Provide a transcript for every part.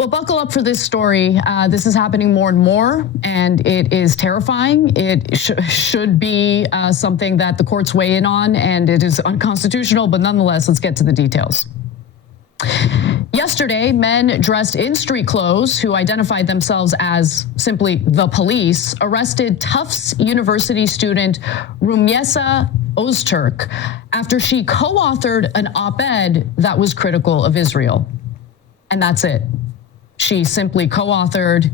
Well, buckle up for this story. This is happening more and more, and it is terrifying. It should be something that the courts weigh in on, and it is unconstitutional, but nonetheless, let's get to the details. Yesterday, men dressed in street clothes who identified themselves as simply the police arrested Tufts University student Rumyesa Öztürk after she co-authored an op-ed that was critical of Israel. And that's it. She simply co-authored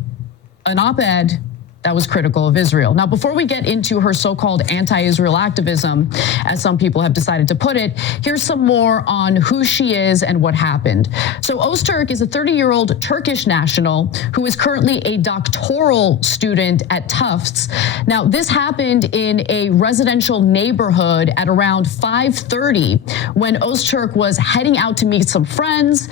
an op-ed that was critical of Israel. Now, before we get into her so-called anti-Israel activism, as some people have decided to put it, here's some more on who she is and what happened. So Öztürk is a 30-year-old Turkish national who is currently a doctoral student at Tufts. Now, this happened in a residential neighborhood at around 5:30 when Öztürk was heading out to meet some friends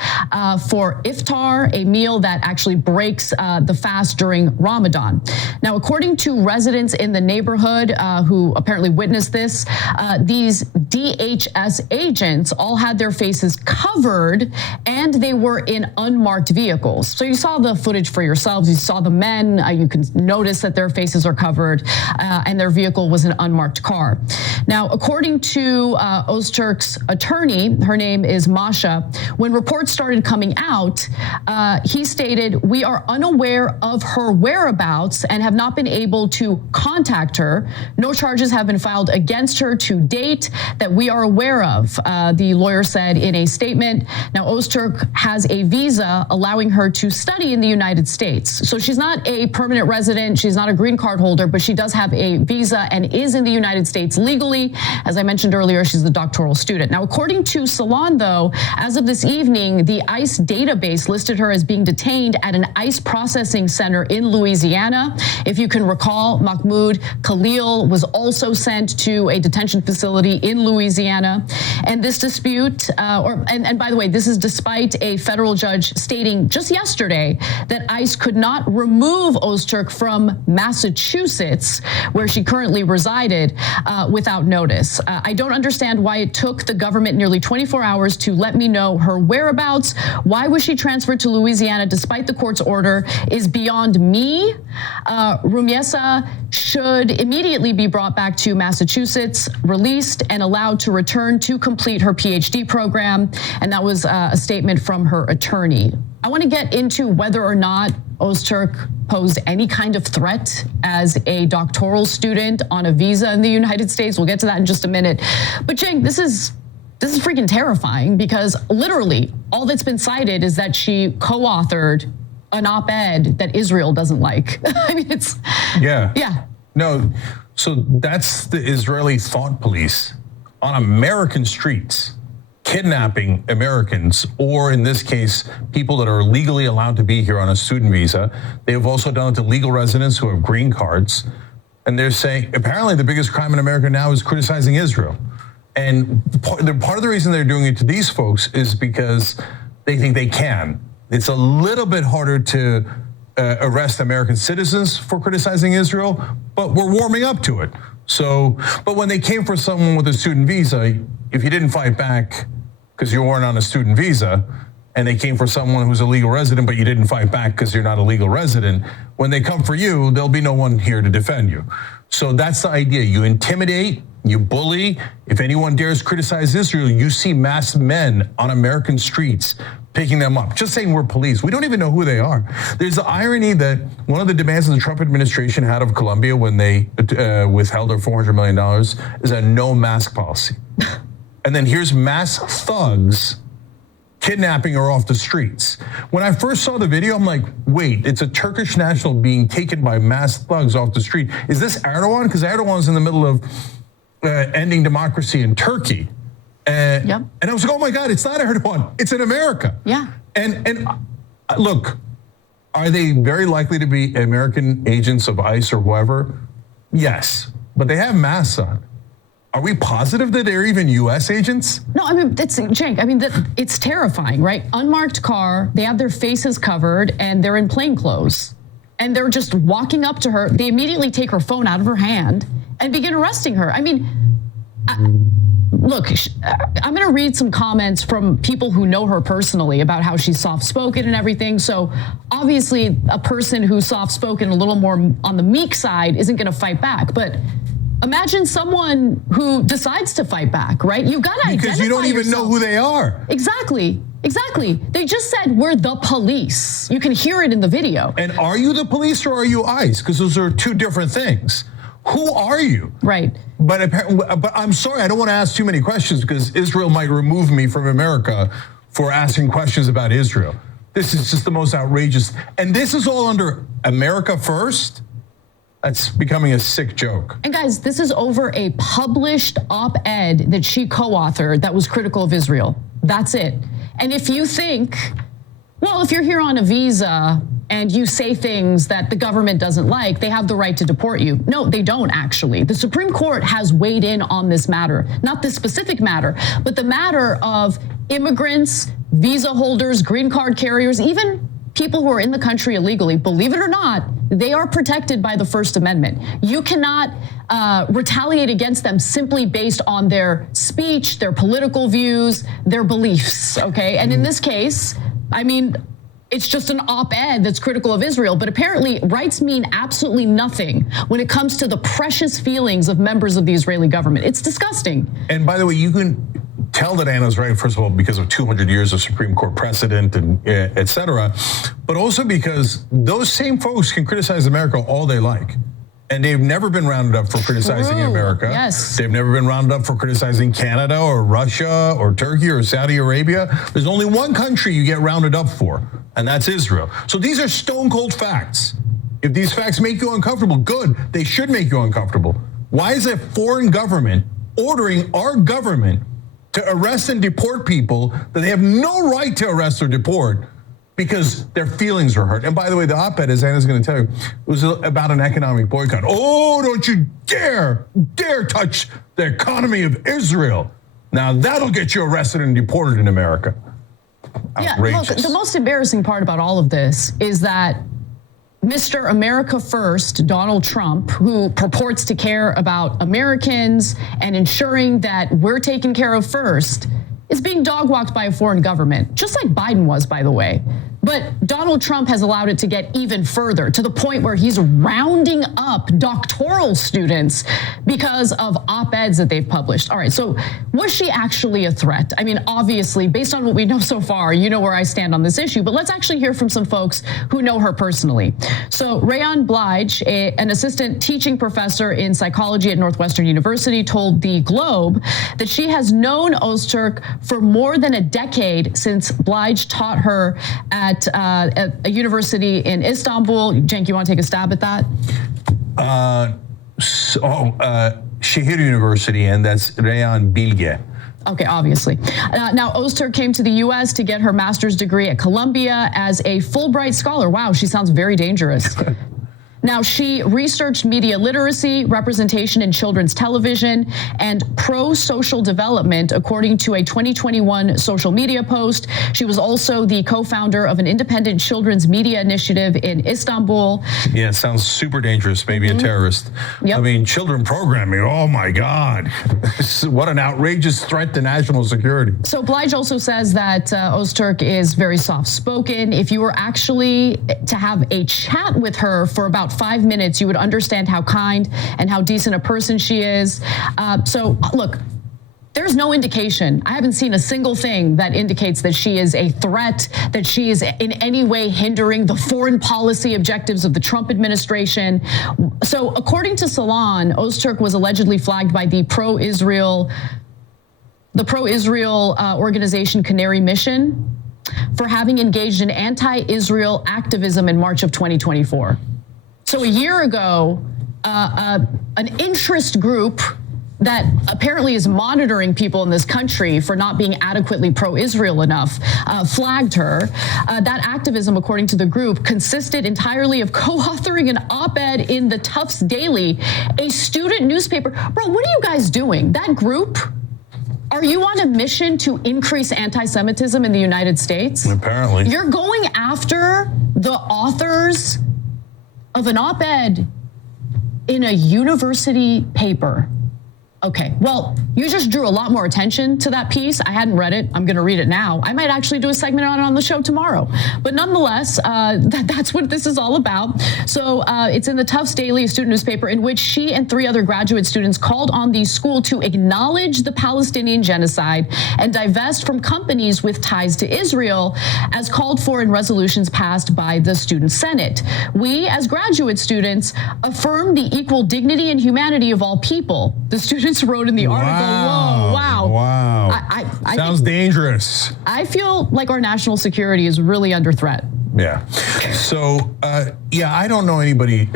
for iftar, a meal that actually breaks the fast during Ramadan. Now, according to residents in the neighborhood who apparently witnessed this, these DHS agents all had their faces covered and they were in unmarked vehicles. So you saw the footage for yourselves. You saw the men. You can notice that their faces are covered and their vehicle was an unmarked car. Now, according to Öztürk's attorney, her name is Masha, when reports started coming out, he stated, "We are unaware of her whereabouts and have not been able to contact her. No charges have been filed against her to date that we are aware of," the lawyer said in a statement. Now, Öztürk has a visa allowing her to study in the United States. So she's not a permanent resident. She's not a green card holder, but she does have a visa and is in the United States legally. As I mentioned earlier, she's the doctoral student. Now, according to Salon, though, as of this evening, the ICE database listed her as being detained at an ICE processing center in Louisiana. If you can recall, Mahmoud Khalil was also sent to a detention facility in Louisiana. And this dispute, and by the way, this is despite a federal judge stating just yesterday that ICE could not remove Öztürk from Massachusetts, where she currently resided, without notice. I don't understand why it took the government nearly 24 hours to let me know her whereabouts. Why was she transferred to Louisiana despite the court's order is beyond me. Rumyesa should immediately be brought back to Massachusetts, released, and allowed to return to complete her PhD program. And that was a statement from her attorney. I want to get into whether or not Öztürk posed any kind of threat as a doctoral student on a visa in the United States. We'll get to that in just a minute. But Cenk, this is freaking terrifying because literally all that's been cited is that she co-authored an op-ed that Israel doesn't like. I mean, it's... Yeah. No, so that's the Israeli thought police on American streets, kidnapping Americans, or in this case, people that are legally allowed to be here on a student visa. They have also done it to legal residents who have green cards. And they're saying, apparently the biggest crime in America now is criticizing Israel. And part of the reason they're doing it to these folks is because they think they can. It's a little bit harder to arrest American citizens for criticizing Israel, but we're warming up to it. So, but when they came for someone with a student visa, if you didn't fight back because you weren't on a student visa, and they came for someone who's a legal resident, but you didn't fight back because you're not a legal resident, when they come for you, there'll be no one here to defend you. So that's the idea. You intimidate, you bully. If anyone dares criticize Israel, you see masked men on American streets picking them up, just saying we're police. We don't even know who they are. There's the irony that one of the demands the Trump administration had of Colombia when they withheld their $400 million is a no mask policy. And then here's masked thugs kidnapping her off the streets. When I first saw the video, I'm like, wait, it's a Turkish national being taken by masked thugs off the street. Is this Erdogan? Because Erdogan's in the middle of ending democracy in Turkey. And I was like, oh my God, it's not Erdogan, it's in America. Yeah. And look, are they very likely to be American agents of ICE or whoever? Yes, but they have masks on. Are we positive that they're even US agents? No, I mean, Cenk, I mean, it's terrifying, right? Unmarked car, they have their faces covered and they're in plain clothes. And they're just walking up to her. They immediately take her phone out of her hand and begin arresting her. I mean, look, I'm going to read some comments from people who know her personally about how she's soft-spoken and everything. So obviously a person who's soft-spoken, a little more on the meek side, isn't going to fight back. But imagine someone who decides to fight back, right? You got to identify because you don't even yourself. know who they are. Exactly. They just said we're the police. You can hear it in the video. And are you the police or are you ICE? Because those are two different things. Who are you? Right. But I'm sorry, I don't want to ask too many questions because Israel might remove me from America for asking questions about Israel. This is just the most outrageous. And this is all under America First? That's becoming a sick joke. And guys, this is over a published op-ed that she co-authored that was critical of Israel. That's it. And if you think, well, if you're here on a visa and you say things that the government doesn't like, they have the right to deport you. No, they don't actually. The Supreme Court has weighed in on this matter, not this specific matter, but the matter of immigrants, visa holders, green card carriers, even people who are in the country illegally, believe it or not, they are protected by the First Amendment. You cannot retaliate against them simply based on their speech, their political views, their beliefs, okay? And in this case, I mean, it's just an op-ed that's critical of Israel, but apparently rights mean absolutely nothing when it comes to the precious feelings of members of the Israeli government. It's disgusting. And by the way, you can tell that Anna's right, first of all, because of 200 years of Supreme Court precedent and et cetera, but also because those same folks can criticize America all they like. And they've never been rounded up for criticizing America. Yes. They've never been rounded up for criticizing Canada or Russia or Turkey or Saudi Arabia. There's only one country you get rounded up for, and that's Israel. So these are stone cold facts. If these facts make you uncomfortable, good. They should make you uncomfortable. Why is a foreign government ordering our government to arrest and deport people that they have no right to arrest or deport because their feelings are hurt? And by the way, the op-ed, as Anna's going to tell you, was about an economic boycott. Oh, don't you dare touch the economy of Israel. Now that'll get you arrested and deported in America. Outrageous. Yeah, look, the most embarrassing part about all of this is that Mr. America First, Donald Trump, who purports to care about Americans and ensuring that we're taken care of first, is being dog-walked by a foreign government, just like Biden was, by the way. But Donald Trump has allowed it to get even further, to the point where he's rounding up doctoral students because of op-eds that they've published. All right, so was she actually a threat? I mean, obviously, based on what we know so far, you know where I stand on this issue, but let's actually hear from some folks who know her personally. So Rayon Blige, an assistant teaching professor in psychology at Northwestern University, told The Globe that she has known Öztürk for more than a decade, since Blige taught her at a university in Istanbul. Cenk, you want to take a stab at that? Şehir University, and that's Rayon Bilge. Okay, obviously. Now, Öztürk came to the U.S. to get her master's degree at Columbia as a Fulbright scholar. Wow, she sounds very dangerous. Now, she researched media literacy, representation in children's television, and pro-social development, according to a 2021 social media post. She was also the co-founder of an independent children's media initiative in Istanbul. Yeah, it sounds super dangerous, maybe a terrorist. Yep. I mean, children programming, oh my God. What an outrageous threat to national security. So Blige also says that Öztürk is very soft-spoken. If you were actually to have a chat with her for about 5 minutes, you would understand how kind and how decent a person she is. So look, there's no indication. I haven't seen a single thing that indicates that she is a threat, that she is in any way hindering the foreign policy objectives of the Trump administration. So according to Salon, Öztürk was allegedly flagged by the pro-Israel organization Canary Mission for having engaged in anti-Israel activism in March of 2024. So a year ago, an interest group that apparently is monitoring people in this country for not being adequately pro-Israel enough flagged her. That activism, according to the group, consisted entirely of co-authoring an op-ed in the Tufts Daily, a student newspaper. Bro, what are you guys doing? That group? Are you on a mission to increase anti-Semitism in the United States? Apparently. You're going after the authors of an op-ed in a university paper Okay, well, you just drew a lot more attention to that piece. I hadn't read it. I'm going to read it now. I might actually do a segment on it on the show tomorrow. But nonetheless, that's what this is all about. So it's in the Tufts Daily, a student newspaper, in which she and 3 other graduate students called on the school to acknowledge the Palestinian genocide and divest from companies with ties to Israel, as called for in resolutions passed by the Student Senate. We, as graduate students, affirm the equal dignity and humanity of all people. The students wrote in the article. Whoa, wow. I Sounds dangerous. I feel like our national security is really under threat. Yeah. So, I don't know anybody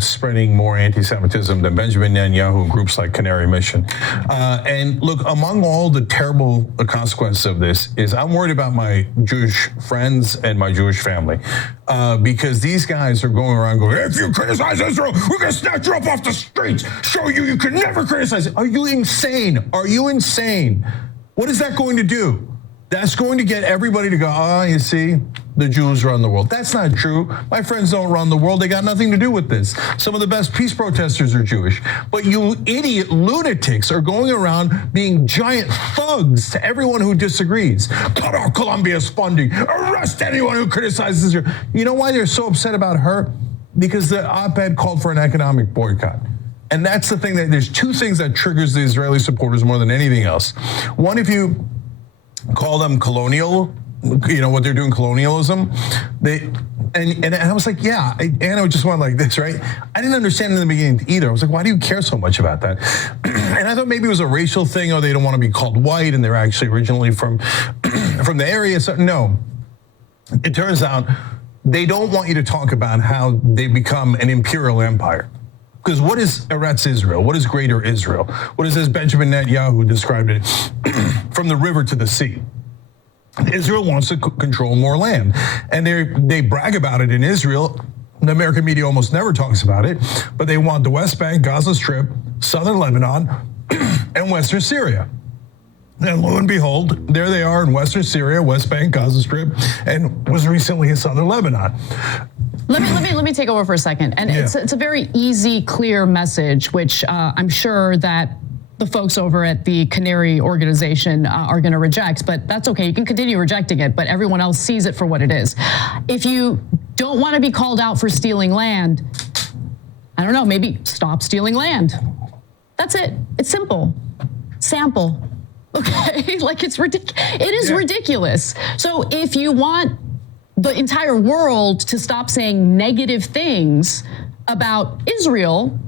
spreading more anti-Semitism than Benjamin Netanyahu and groups like Canary Mission. And look, among all the terrible consequences of this is I'm worried about my Jewish friends and my Jewish family. Because these guys are going around going, if you criticize Israel, we're going to snatch you up off the streets, show you can never criticize it. Are you insane? Are you insane? What is that going to do? That's going to get everybody to go, you see, the Jews run the world. That's not true. My friends don't run the world. They got nothing to do with this. Some of the best peace protesters are Jewish. But you idiot lunatics are going around being giant thugs to everyone who disagrees. Cut off Columbia's funding. Arrest anyone who criticizes Israel. You know why they're so upset about her? Because the op-ed called for an economic boycott. And that's the thing that there's 2 things that triggers the Israeli supporters more than anything else. One, if you call them colonial, what they're doing, colonialism. And I was like, Anna just went like this, right? I didn't understand in the beginning either. I was like, why do you care so much about that? And I thought maybe it was a racial thing, or they don't want to be called white, and they're actually originally from the area. So no, it turns out they don't want you to talk about how they become an imperial empire. Because what is Eretz Israel? What is Greater Israel? What is, as Benjamin Netanyahu described it, from the river to the sea? Israel wants to control more land. And they brag about it in Israel. The American media almost never talks about it. But they want the West Bank, Gaza Strip, southern Lebanon, and western Syria. And lo and behold, there they are in western Syria, West Bank, Gaza Strip, and was recently in southern Lebanon. Let me take over for a second. And it's a very easy, clear message, which I'm sure that the folks over at the Canary organization are going to reject, but that's okay. You can continue rejecting it, but everyone else sees it for what it is. If you don't want to be called out for stealing land, I don't know, maybe stop stealing land. That's it. It's simple. Sample. Okay? Like it's ridiculous. It is ridiculous. So if you want the entire world to stop saying negative things about Israel,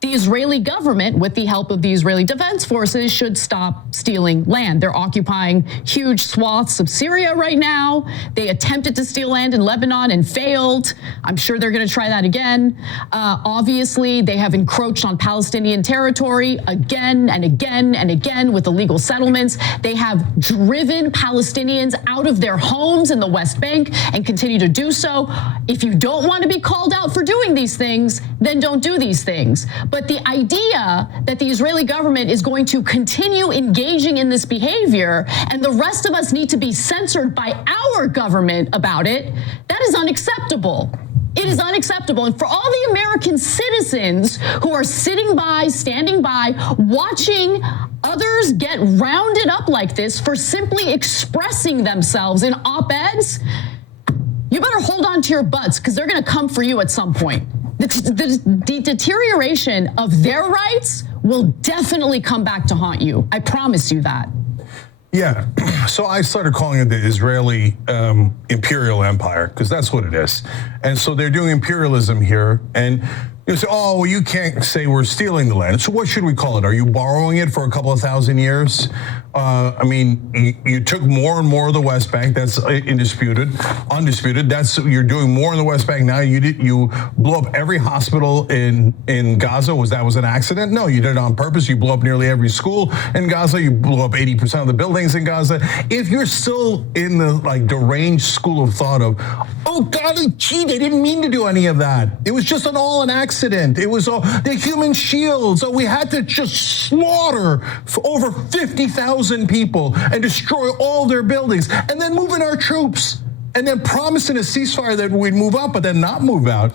the Israeli government, with the help of the Israeli Defense Forces, should stop stealing land. They're occupying huge swaths of Syria right now. They attempted to steal land in Lebanon and failed. I'm sure they're going to try that again. Obviously, they have encroached on Palestinian territory again and again and again with illegal settlements. They have driven Palestinians out of their homes in the West Bank and continue to do so. If you don't want to be called out for doing these things, then don't do these things. But the idea that the Israeli government is going to continue engaging in this behavior and the rest of us need to be censored by our government about it, that is unacceptable. It is unacceptable. And for all the American citizens who are sitting by, standing by, watching others get rounded up like this for simply expressing themselves in op-eds, you better hold on to your butts, because they're going to come for you at some point. The deterioration of their rights will definitely come back to haunt you. I promise you that. Yeah, so I started calling it the Israeli imperial empire, because that's what it is. And so they're doing imperialism here, and you say, oh, well, you can't say we're stealing the land. So what should we call it? Are you borrowing it for a couple of thousand years? I mean, you took more and more of the West Bank. That's undisputed. That's, you're doing more in the West Bank now. You blew up every hospital in Gaza. Was an accident? No, you did it on purpose. You blew up nearly every school in Gaza. You blew up 80% of the buildings in Gaza. If you're still in the deranged school of thought of, oh golly gee, they didn't mean to do any of that. It was just an accident. It was all the human shields. So we had to just slaughter over 50,000 people and destroy all their buildings, and then move in our troops, and then promising a ceasefire that we'd move out, but then not move out,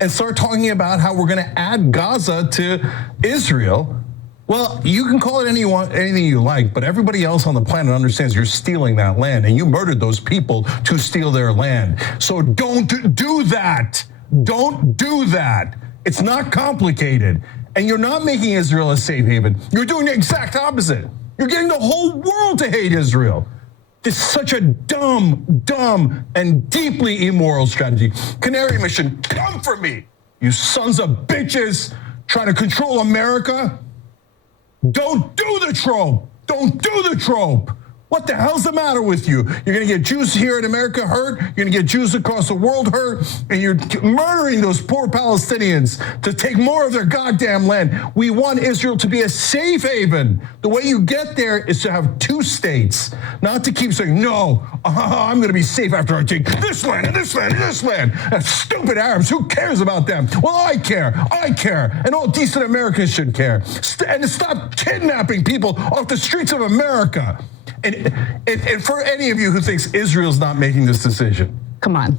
and start talking about how we're going to add Gaza to Israel. Well, you can call it anything you like, but everybody else on the planet understands you're stealing that land, and you murdered those people to steal their land. So don't do that. Don't do that. It's not complicated. And you're not making Israel a safe haven. You're doing the exact opposite. You're getting the whole world to hate Israel. It's such a dumb, and deeply immoral strategy. Canary Mission, come for me, you sons of bitches trying to control America. Don't do the trope. Don't do the trope. What the hell's the matter with you? You're going to get Jews here in America hurt. You're going to get Jews across the world hurt. And you're murdering those poor Palestinians to take more of their goddamn land. We want Israel to be a safe haven. The way you get there is to have two states, not to keep saying, no, I'm going to be safe after I take this land and this land and this land. And stupid Arabs, who cares about them? Well, I care. And all decent Americans should care. And stop kidnapping people off the streets of America. And for any of you who thinks Israel's not making this decision, come on,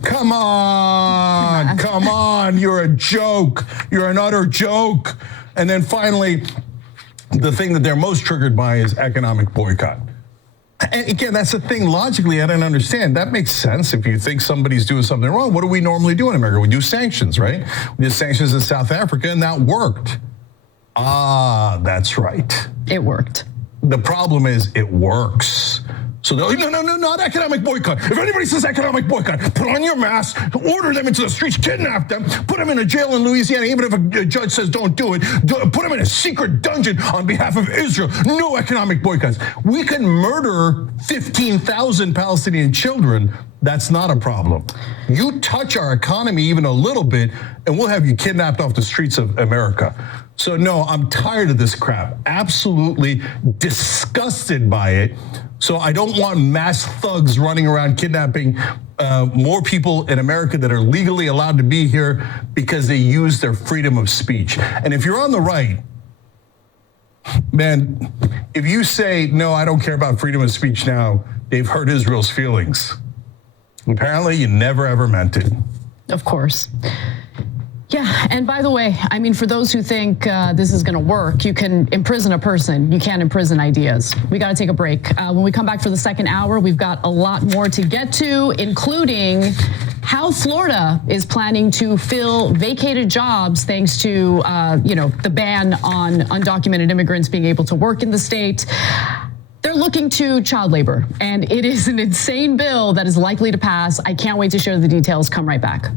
you're a joke. You're an utter joke. And then finally, the thing that they're most triggered by is economic boycott. And again, that's the thing. Logically, I don't understand. That makes sense. If you think somebody's doing something wrong, what do we normally do in America? We do sanctions, right? We did sanctions in South Africa, and that worked. That's right. It worked. The problem is it works. So they're like, no, not economic boycott. If anybody says economic boycott, put on your mask, order them into the streets, kidnap them, put them in a jail in Louisiana, even if a judge says don't do it, put them in a secret dungeon on behalf of Israel. No economic boycotts. We can murder 15,000 Palestinian children. That's not a problem. You touch our economy even a little bit, and we'll have you kidnapped off the streets of America. So no, I'm tired of this crap. Absolutely disgusted by it. So I don't want mass thugs running around kidnapping more people in America that are legally allowed to be here because they use their freedom of speech. And if you're on the right, man, if you say, no, I don't care about freedom of speech now, they've hurt Israel's feelings. Apparently you never ever meant it. Of course. Yeah, and by the way, I mean, for those who think this is going to work, you can imprison a person. You can't imprison ideas. We got to take a break. When we come back for the second hour, we've got a lot more to get to, including how Florida is planning to fill vacated jobs thanks to, the ban on undocumented immigrants being able to work in the state. They're looking to child labor, and it is an insane bill that is likely to pass. I can't wait to share the details. Come right back.